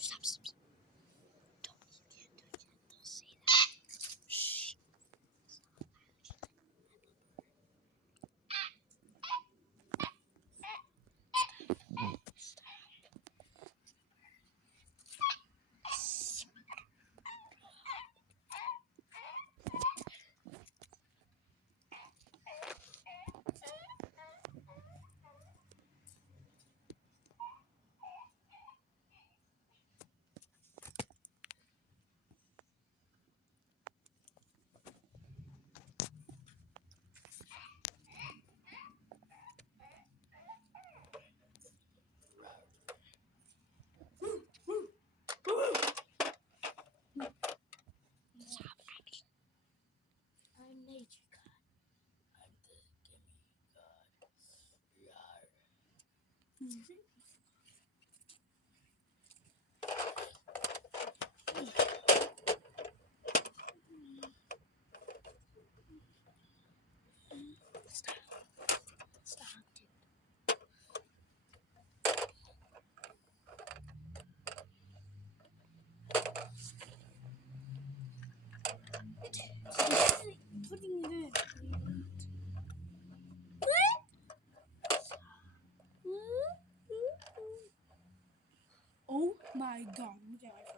Stop. Don't. You can't do it. They'll see that. Shh. I'm nature god. I'm the gimme god. Yar. Stop, dude. Putting it in. Oh my god, look at my